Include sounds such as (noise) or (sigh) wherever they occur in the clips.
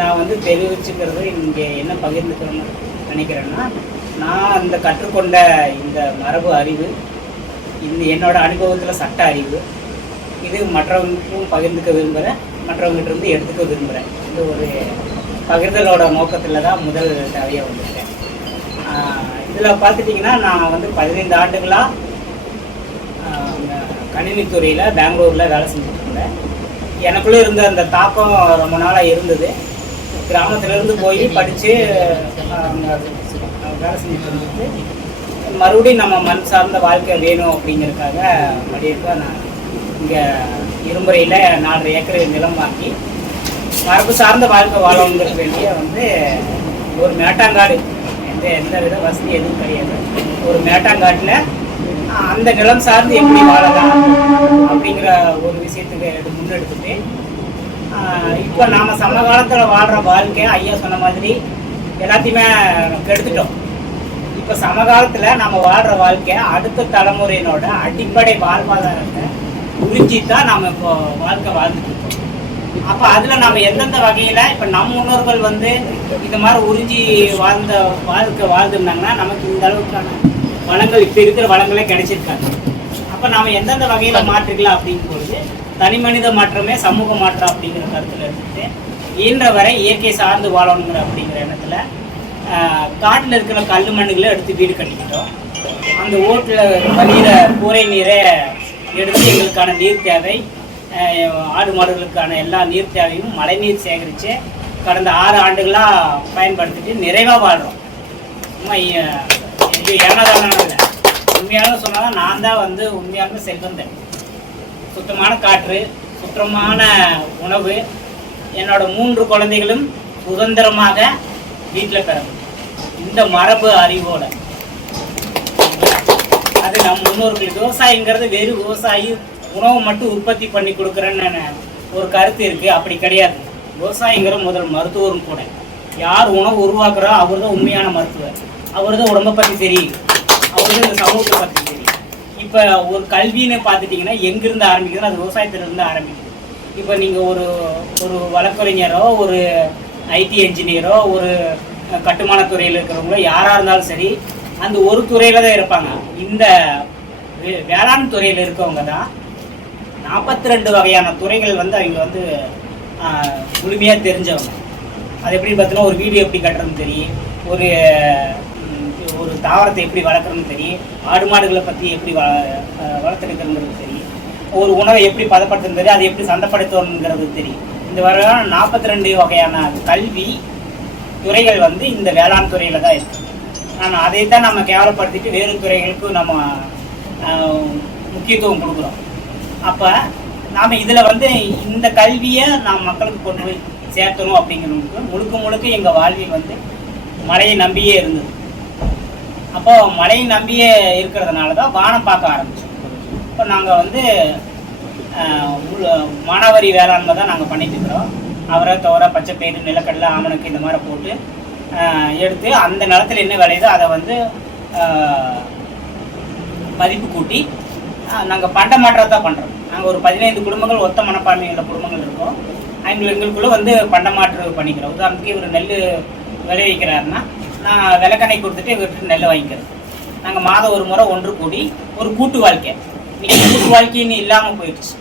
நான் வந்து தெரிவிச்சுக்கிறது இங்கே என்ன பகிர்ந்துக்கணும்னு நினைக்கிறேன்னா நான் இந்த கற்றுக்கொண்ட இந்த மரபு அறிவு இந்த என்னோட அனுபவத்தில் சட்ட அறிவு இது மற்றவங்களுக்கும் பகிர்ந்துக்க விரும்புகிறேன் மற்றவங்ககிட்ட இருந்து எடுத்துக்க விரும்புகிறேன் இந்த ஒரு பகிர்தலோட நோக்கத்தில் தான் முதல் தேவையாக வந்திருக்கேன். இதில் பார்த்துட்டிங்கன்னா நான் வந்து பதினைந்து ஆண்டுகளாக கணினித்துறையில் பெங்களூரில் வேலை செஞ்சுட்டு இருந்தேன். எனக்குள்ளே இருந்த அந்த தாக்கம் ரொம்ப நாளாக இருந்தது. கிராமத்துலேருந்து போய் படித்து வேலை செஞ்சுட்டு மறுபடியும் நம்ம மண் சார்ந்த வாழ்க்கை வேணும் அப்படிங்கிறதுக்காக மறுபடியும் நான் இங்கே இருமுறையில் நாலரை ஏக்கர் நிலம் வாங்கி மரபு சார்ந்த வாழ்க்கை வாழணுங்கிறது வேண்டிய வந்து ஒரு மேட்டாங்காடு. எந்த எந்த வித வசதி எதுவும் கிடையாது. ஒரு மேட்டாங்காட்டில் அந்த நிலம் சார்ந்து எப்படி வாழலாம் அப்படிங்கிற ஒரு விஷயத்துக்கு முன்னெடுத்துட்டு இப்போ நாம் சமகாலத்தில் வாழ்கிற வாழ்க்கை ஐயா சொன்ன மாதிரி எல்லாத்தையுமே கெடுத்துட்டோம். இப்போ சமகாலத்தில் நம்ம வாழ்கிற வாழ்க்கை அடுத்த தலைமுறையினோட அடிப்படை வாழ்வாதாரத்தை புரிஞ்சு தான் நம்ம இப்போ வாழ்க்கை வாழ்ந்துட்டு இருக்கோம். அப்போ அதில் நம்ம எந்தெந்த வகையில் இப்போ நம்ம முன்னோர்கள் வந்து இந்த மாதிரி உறிஞ்சி வாழ்ந்த வாழ்க்கை வாழ்ந்துருந்தாங்கன்னா நமக்கு இந்த அளவுக்கான வளங்கள் இப்போ இருக்கிற வளங்களே கிடைச்சிருக்காங்க அப்போ நாம் எந்தெந்த வகையில் மாற்றிக்கலாம் அப்படிங்கும் பொழுது தனி மனித மாற்றமே சமூக மாற்றம் அப்படிங்கிற கருத்தில் எடுத்துட்டு இயன்ற வரை இயற்கை சார்ந்து வாழணுங்கிற அப்படிங்கிற எண்ணத்தில் காட்டில் இருக்கிற கல் மண்ணுகளை எடுத்து வீடு கட்டிக்கிட்டோம். அந்த ஓட்டில் வழியிற கூரை நீரை எடுத்து எங்களுக்கான நீர் தேவை ஆடு மாடுகளுக்கான எல்லா நீர் தேவையும் மழைநீர் சேகரித்து கடந்த ஆறு ஆண்டுகளாக பயன்படுத்திட்டு நிறைவாக வாழ்கிறோம் சும்மா இது என்னதான இல்லை. உண்மையாக சொன்னால் நான் தான் வந்து உண்மையான செல்வந்தன். சுத்தமான காற்று சுத்தமான உணவு என்னோட மூன்று குழந்தைகளும் சுதந்திரமாக வீட்டில் பிறகு இந்த மரபு அறிவோட. அது நம் முன்னோர்கள் விவசாயங்கிறது வெறும் விவசாயி உணவு மட்டும் உற்பத்தி பண்ணி கொடுக்குறேன்னு ஒரு கருத்து இருக்கு. அப்படி கிடையாது. விவசாயிங்கிற முதல் மருத்துவரும் கூட. யார் உணவு உருவாக்குறோ அவர் தான் உண்மையான மருத்துவர். அவர் தான் உடம்பை பற்றி தெரியும். அவர் தான் இந்த சமூகத்தை பற்றி தெரியும். இப்போ ஒரு கல்வின்னு பார்த்துட்டிங்கன்னா எங்கேருந்து ஆரம்பிக்குதுன்னா அது விவசாயத்திலிருந்து ஆரம்பிக்குது. இப்போ நீங்கள் ஒரு ஒரு வழக்கறிஞரோ ஒரு ஐடி என்ஜினியரோ ஒரு கட்டுமான துறையில் இருக்கிறவங்களோ யாராக இருந்தாலும் சரி அந்த ஒரு துறையில் தான் இருப்பாங்க. இந்த வேளாண் துறையில் இருக்கவங்க தான் நாற்பத்தி ரெண்டு வகையான துறைகள் வந்து அவங்க வந்து முழுமையாக தெரிஞ்சவங்க. அது எப்படி பார்த்தீங்கன்னா ஒரு வீடு எப்படி கட்டுறதுன்னு தெரியும். ஒரு தாவரத்தை எப்படி வளர்க்குறதுன்னு சரி ஆடு மாடுகளை பற்றி எப்படி வ அஹ், வளர்த்தெடுக்கிறதுங்கிறது ஒரு உணவை எப்படி பதப்படுத்துறது அதை எப்படி சந்தப்படுத்தணுங்கிறது தெரியும் இந்த வர நாற்பத்தி ரெண்டு வகையான கல்வி துறைகள் வந்து இந்த வேளாண் துறையில் தான் இருக்கு. ஆனால் அதை தான் நம்ம கேவலப்படுத்திட்டு வேறு துறைகளுக்கு நம்ம முக்கியத்துவம் கொடுக்குறோம். அப்போ நாம் இதில் வந்து இந்த கல்வியை நாம் மக்களுக்கு கொண்டு போய் சேர்த்தணும் அப்படிங்கிறவங்களுக்கு முழுக்க முழுக்க எங்கள் வாழ்வில் வந்து மழையை நம்பியே இருந்தது. அப்போ மழையை நம்பியே இருக்கிறதுனால தான் வானம் பார்க்க ஆரம்பிச்சோம். இப்போ நாங்கள் வந்து உள்ள- மானாவாரி வேளாண்மை தான் நாங்கள் பண்ணிட்டு இருக்கிறோம். அவரை துவரை பச்சை பயிறு நிலக்கடலை ஆமணக்கு இந்த மாதிரி போட்டு எடுத்து அந்த நிலத்துல என்ன விளையுதோ அதை வந்து மதிப்பு கூட்டி நாங்கள் பண்ட மாற்றத்தை பண்ணுறோம் நாங்கள் ஒரு பதினைந்து குடும்பங்கள் ஒத்த மனப்பான்மையுள்ள குடும்பங்கள் இருக்கோம். எங்கள் எங்களுக்குள்ளே வந்து பண்ட மாற்று பண்ணிக்கிறோம். உதாரணத்துக்கு இவர் நெல் விளைவிக்கிறாருன்னா நான் விளக்கணை கொடுத்துட்டு இவர்கிட்ட நெல்லை வாங்கிக்கிறோம் நாங்கள் மாதம் ஒரு முறை ஒன்று கூடி ஒரு கூட்டு வாழ்க்கை. இன்னைக்கு கூட்டு வாழ்க்கைன்னு இல்லாமல் போயிடுச்சு.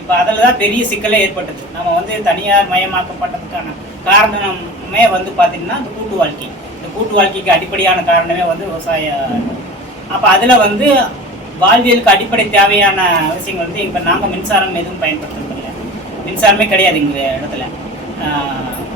இப்போ அதில் தான் பெரிய சிக்கலே ஏற்பட்டது நம்ம வந்து தனியார் மயமாக்கப்பட்டதுக்கான காரணமே வந்து பார்த்திங்கன்னா இந்த கூட்டு வாழ்க்கை. இந்த கூட்டு வாழ்க்கைக்கு அடிப்படையான காரணமே வந்து விவசாயம் அப்போ அதில் வந்து வாழ்வியலுக்கு அடிப்படை தேவையான விஷயங்கள் வந்து இப்போ நாங்கள் மின்சாரம் எதுவும் பயன்படுத்துறதில்ல. மின்சாரமே கிடையாது இந்த இடத்துல.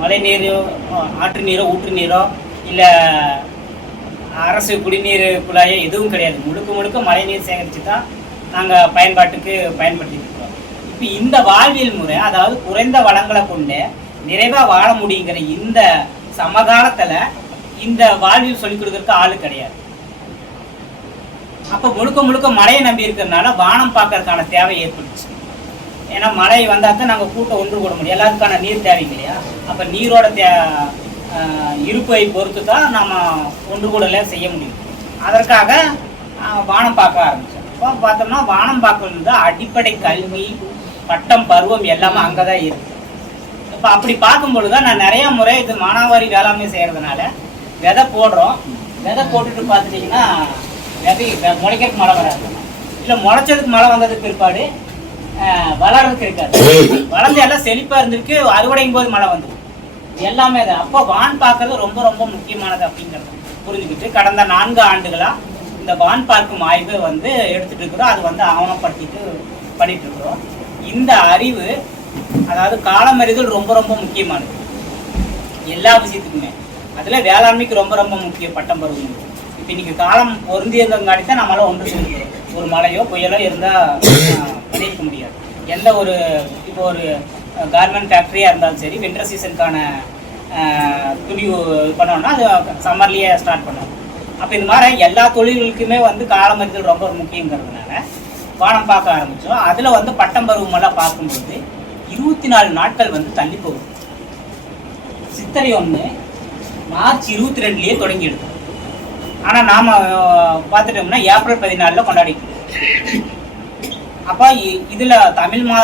மழை நீரோ ஆற்று நீரோ ஊற்று நீரோ இல்லை அரசு குடிநீர் குழாயோ எதுவும் கிடையாது. முழுக்க முழுக்க மழை நீர் சேகரித்து தான் நாங்கள் பயன்பாட்டுக்கு பயன்படுத்திட்டு இருக்கோம். இப்போ இந்த வாழ்வியல் முறை அதாவது குறைந்த வளங்களை கொண்டு நிறைவாக வாழ முடியுங்கிற இந்த சமகாலத்தில் இந்த வாழ்வியல் சொல்லிக் கொடுக்கறதுக்கு ஆளு கிடையாது. அப்போ முழுக்க முழுக்க மழையை நம்பி இருக்கிறதுனால வானம் பார்க்கறதுக்கான தேவை ஏற்பட்டுச்சு. ஏன்னா மழை வந்தால் தான் நாங்கள் கூட்டம் ஒன்று கூட முடியும். எல்லாத்துக்கான நீர் தேவைங்க இல்லையா? அப்போ நீரோட தே இருப்பை பொறுத்து தான் நம்ம ஒன்று கூடல செய்ய முடியும். அதற்காக வானம் பார்க்க ஆரம்பித்தோம் இப்போ பார்த்தோம்னா வானம் பார்க்கறது வந்து அடிப்படை கல்வி பட்டம் பருவம் எல்லாமே அங்கே தான் இருக்குது அப்ப அப்படி பார்க்கும் பொழுது நான் நிறைய முறை இது மானாவாரி வேளாண்மை செய்யறதுனால விதை போடுறோம். விதை போட்டுட்டு பார்த்துட்டீங்கன்னா விதை முளைக்கிறதுக்கு மழை வராது. இல்லை முளைச்சதுக்கு மழை வந்ததுக்கு பிற்பாடு வளர்றதுக்கு இருக்காது. (coughs) வளர்ந்து எல்லாம் செழிப்பா இருந்திருக்கு அறுவடையும் போது மழை வந்துடும் எல்லாமே அது அப்போ வான் பார்க்கறது ரொம்ப ரொம்ப முக்கியமானது அப்படிங்கிறது புரிஞ்சுக்கிட்டு கடந்த நான்கு ஆண்டுகளா இந்த வான் பார்க்கும் ஆய்வு வந்து எடுத்துட்டு இருக்கிறோம். அது வந்து ஆவணப்படுத்திட்டு பண்ணிட்டு இருக்கிறோம். இந்த அறிவு அதாவது காலமறிதல் ரொம்ப ரொம்ப முக்கியமானது. எல்லா விஷயத்துக்குமே. அதுல வேளாண்மைக்கு ரொம்ப ரொம்ப முக்கிய பட்டம் பருவம் இப்போ இன்னைக்கு காலம் பொருந்தியங்காட்டி தான் நம்மளால ஒன்று சொல்லிக்கிறோம் ஒரு மழையோ புயலோ இருந்தால் விளைவிக்க முடியாது. எந்த ஒரு இப்போ ஒரு கார்மெண்ட் ஃபேக்ட்ரியாக இருந்தாலும் சரி வின்டர் சீசனுக்கான துணி இது பண்ணோம்னா அது சம்மர்லேயே ஸ்டார்ட் பண்ணுவோம் அப்போ இந்த மாதிரி எல்லா தொழில்களுக்குமே வந்து காலமறிதல் ரொம்ப முக்கியங்கிறதுனால பாடம் பார்க்க ஆரம்பித்தோம் அதில் வந்து பட்டம் பருவமெல்லாம் பார்க்கும்போது இருபத்தி நாலு நாட்கள் வந்து தள்ளி போகும். சித்தரை ஒன்று மார்ச் இருபத்தி ரெண்டுலேயே தொடங்கிடுது ஆனா ஆனால் நாம் பார்த்துட்டோம்னா ஏப்ரல் பதினாலில் கொண்டாடிட்டு அப்போ இதுல தமிழ் மா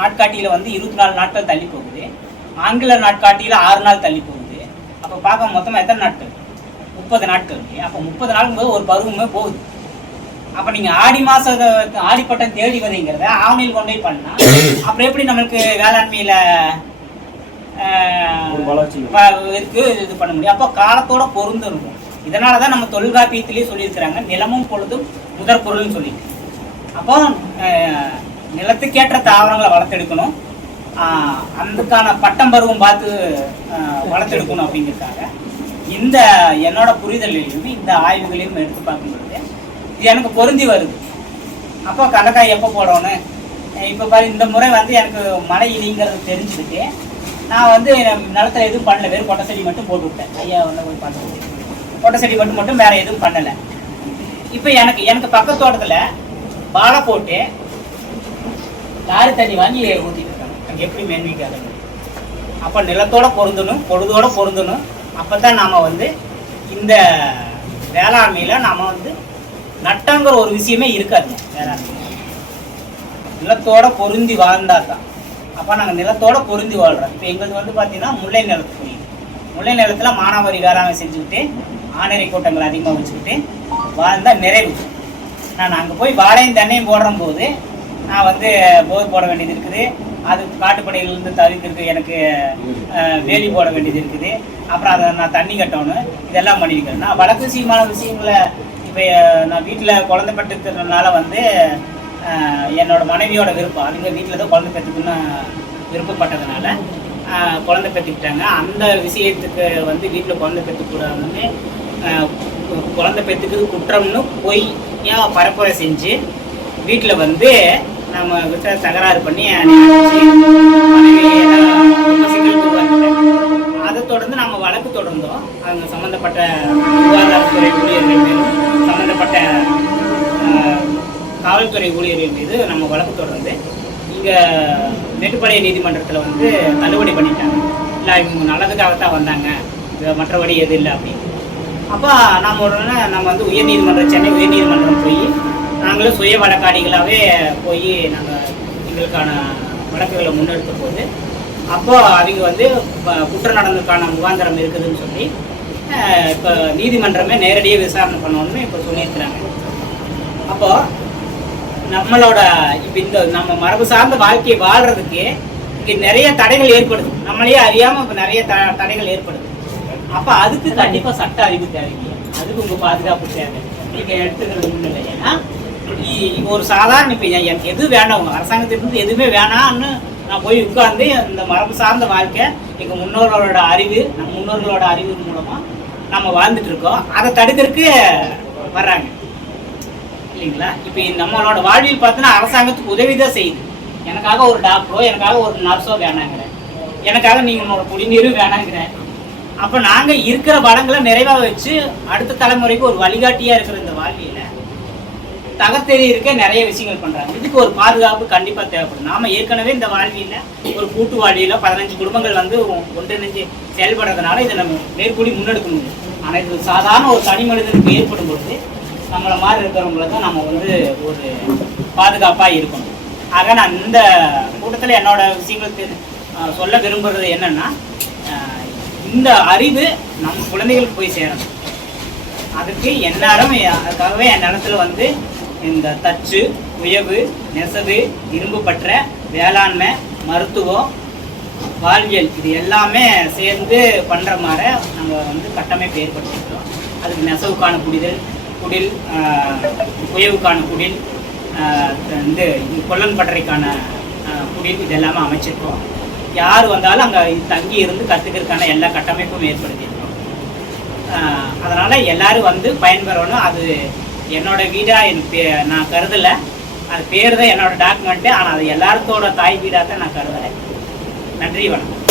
நாட்காட்டியில வந்து இருபத்தி நாலு நாட்கள் தள்ளி போகுது. ஆங்கில நாட்காட்டியில ஆறு நாள் தள்ளி போகுது. அப்போ பார்க்க மொத்தமா எத்தனை நாட்கள்? முப்பது நாட்கள். அப்போ முப்பது நாளும் போது ஒரு பருவமே போகுது. அப்ப நீங்க ஆடி மாசம் ஆடிப்பட்டம் தேடி வதைங்கிறத ஆவணியில் கொண்டு போய் பண்ணா அப்புறம் எப்படி நம்மளுக்கு வேளாண்மையில இருக்கு இது பண்ண முடியும். அப்போ காலத்தோட பொருந்தணும் இதனால தான் நம்ம தொல்காப்பியத்திலேயே சொல்லியிருக்கிறாங்க நிலமும் பொழுதும் முதற் பொருள்னு சொல்லிட்டு. அப்போ நிலத்துக்கேற்ற தாவரங்களை வளர்த்தெடுக்கணும். அதுக்கான பட்டம் பருவம் பார்த்து வளர்த்தெடுக்கணும் அப்படிங்கிறதுக்காக. இந்த என்னோட புரிதலையும் இந்த ஆய்வுகளையும் எடுத்து பார்க்கும் பொழுது இது எனக்கு பொருந்தி வருது. அப்போ கடற்காய் எப்போ போடணும்? இப்போ பாரு இந்த முறை வந்து எனக்கு மழை இனிங்கிறது தெரிஞ்சுக்கிட்டு நான் வந்து நிலத்தில் எதுவும் பண்ணல. வெறும் கொட்டை செடி மட்டும் போட்டு விட்டேன் ஐயா வந்து போய் பார்த்து கொட்டை செடி மட்டும் மட்டும் வேறு எதுவும் பண்ணலை. இப்போ எனக்கு எனக்கு பக்கத்தோட்டத்தில் தோட்டத்தில் போட்டு லாரி தண்ணி வாங்கி ஊற்றிட்டு இருக்காங்க. அங்கே எப்படி மேன்மைக்காக? அப்போ நிலத்தோட பொருந்தணும் பொழுதோட பொருந்தணும். அப்போ தான் நாம் வந்து இந்த வேளாண்மையில் நாம் வந்து நட்டங்கிற ஒரு விஷயமே இருக்காது. வேளாண்மை நிலத்தோட பொருந்தி வாழ்ந்தால் தான் அப்போ நாங்கள் நிலத்தோட பொருந்தி வாழ்கிறோம் இப்போ எங்களுக்கு வந்து பார்த்தீங்கன்னா முல்லை நிலத்து புரியுது முல்லை நிலத்தில் மானாவாரி வேளாண்மை செஞ்சுக்கிட்டு ஆணரை கூட்டங்கள் அதிகமாக வச்சுக்கிட்டு வாழ்ந்தால் நிறைவு. நான் அங்கே போய் வாழையும் தென்னையும் போடுற போது நான் வந்து போர் போட வேண்டியது இருக்குது. அது காட்டுப்படையிலிருந்து தவிர்க்கிறதுக்கு எனக்கு வேலி போட வேண்டியது இருக்குது. அப்புறம் அதை நான் தண்ணி கட்டணும். இதெல்லாம் பண்ணியிருக்கேன் நான் வழக்கு விஷயமான விஷயங்களை இப்போ நான் வீட்டில் குழந்தை பெற்றுக்கிறதுனால வந்து என்னோட மனைவியோட விருப்பம். அவங்க வீட்டில் தான் குழந்தை பெற்றுக்குன்னு விருப்பப்பட்டதுனால குழந்தை பெற்றுக்கிட்டாங்க. அந்த விஷயத்துக்கு வந்து வீட்டில் குழந்தை பெற்றுக்கூடாதுன்னு குழந்தை பெற்றுக்கிறது குற்றம்னு போய் ஏன் பரப்புரை செஞ்சு வீட்டில் வந்து நம்ம கிட்ட தகராறு பண்ணி அதை தொடர்ந்து நம்ம வழக்கு தொடர்ந்தோம். அவங்க சம்மந்தப்பட்ட சுகாதாரத்துறை ஊழியர்கள் மீது சம்மந்தப்பட்ட காவல்துறை ஊழியர்கள் மீது நம்ம வழக்கு தொடர்ந்து இங்கே மேட்டுப்பாளைய நீதிமன்றத்தில் வந்து தள்ளுபடி பண்ணிட்டாங்க. இல்லை இவங்க நல்லதுக்காகத்தான் வந்தாங்க. மற்றபடி எது இல்லை அப்படின்னு. அப்போ நம்ம உடனே நம்ம வந்து உயர்நீதிமன்றம் சென்னை உயர்நீதிமன்றம் போய் நாங்களும் சுய வழக்காடிகளாகவே போய் நாங்கள் எங்களுக்கான வழக்குகளை முன்னெடுத்த போது அப்போ அவங்க வந்து ப- குற்றம் நடந்ததுக்கான முகாந்திரம் இருக்குதுன்னு சொல்லி இப்போ நீதிமன்றமே நேரடியாக விசாரணை பண்ணணும்னு இப்போ சொல்லியிருக்கிறாங்க. அப்போ நம்மளோட இப்போ இந்த நம்ம மரபு சார்ந்த வாழ்க்கையை வாழ்றதுக்கு இங்கே நிறைய தடைகள் ஏற்படுது. நம்மளே அறியாமல் இப்போ நிறைய த தடைகள் ஏற்படுது. அப்ப அதுக்கு கண்டிப்பா சட்ட அறிவு தேவைங்க. அதுக்கு உங்க பாதுகாப்பு தேவை. நீங்க எடுத்துக்கிறது ஒண்ணும் இல்லை ஏன்னா ஒரு சாதாரண இப்ப எனக்கு எது வேண்டாம் உங்க அரசாங்கத்திலிருந்து எதுவுமே வேணாம்னு நான் போய் உட்கார்ந்து இந்த மரபு சார்ந்த வாழ்க்கை எங்க முன்னோர்களோட அறிவு நம்ம முன்னோர்களோட அறிவு மூலமா நம்ம வாழ்ந்துட்டு இருக்கோம். அதை தடுக்கிறதுக்கு வர்றாங்க. இல்லைங்களா? இப்போ நம்மளோட வாழ்வில் பார்த்தோன்னா அரசாங்கத்துக்கு உதவி தான் செய்யுது. எனக்காக ஒரு டாக்டரோ எனக்காக ஒரு நர்ஸோ வேணாங்கிறேன். எனக்காக நீங்கள் உன்னோட குடிநீரும் வேணாங்கிறேன். அப்போ நாங்கள் இருக்கிற வளங்களை நிறைவாக வச்சு அடுத்த தலைமுறைக்கு ஒரு வழிகாட்டியாக இருக்கிற இந்த வாழ்வியல தகத்தெறி இருக்க நிறைய விஷயங்கள் பண்றாங்க. இதுக்கு ஒரு பாதுகாப்பு கண்டிப்பா தேவைப்படும். நாம ஏற்கனவே இந்த வாழ்வியல ஒரு கூட்டு வாழ்வியல பதினஞ்சு குடும்பங்கள் வந்து ஒன்றிணைஞ்சு செயல்படுறதுனால இதை நம்ம மேற்கூடி முன்னெடுக்க முடியும் ஆனா இது சாதாரண ஒரு தனி மனிதனுக்கு ஏற்படும் பொழுது நம்மள மாதிரி இருக்கிறவங்கள தான் நம்ம வந்து ஒரு பாதுகாப்பா இருக்கணும். ஆக நான் இந்த கூட்டத்துல என்னோட விஷயங்கள் தெரி- சொல்ல விரும்புறது என்னன்னா இந்த அறிவு நம்ம குழந்தைகளுக்கு போய் சேரணும் அதுக்கு எல்லாரும் அதுக்காகவே என் நிலத்துல வந்து இந்த தச்சு உயவு நெசவு இரும்பு பற்ற வேளாண்மை மருத்துவம் வாழ்வியல் இது எல்லாமே சேர்ந்து பண்ணுற மாதிரி நம்ம வந்து கட்டமைப்பு ஏற்படுத்திக்கிறோம் அதுக்கு நெசவுக்கான குடிதல் குடில் உயவுக்கான குடில் ஆஹ், வந்து கொல்லன் பட்டறைக்கான குடில் இது எல்லாமே அமைச்சிருக்கோம். யார் வந்தாலும் அங்கே தங்கி இருந்து கற்றுக்கிறதுக்கான எல்லா கட்டமைப்பும் ஏற்படுத்தியிருக்கோம். அதனால் எல்லோரும் எல்லாரும் வந்து பயன்பெறணும். அது என்னோட வீடாக எனக்கு நான் கருதலை. அது பேர் தான் என்னோடய டாக்குமெண்ட்டு ஆனால் அது எல்லாத்தோட தாய் வீடாக தான் நான் கருதுகிறேன் நன்றி வணக்கம்.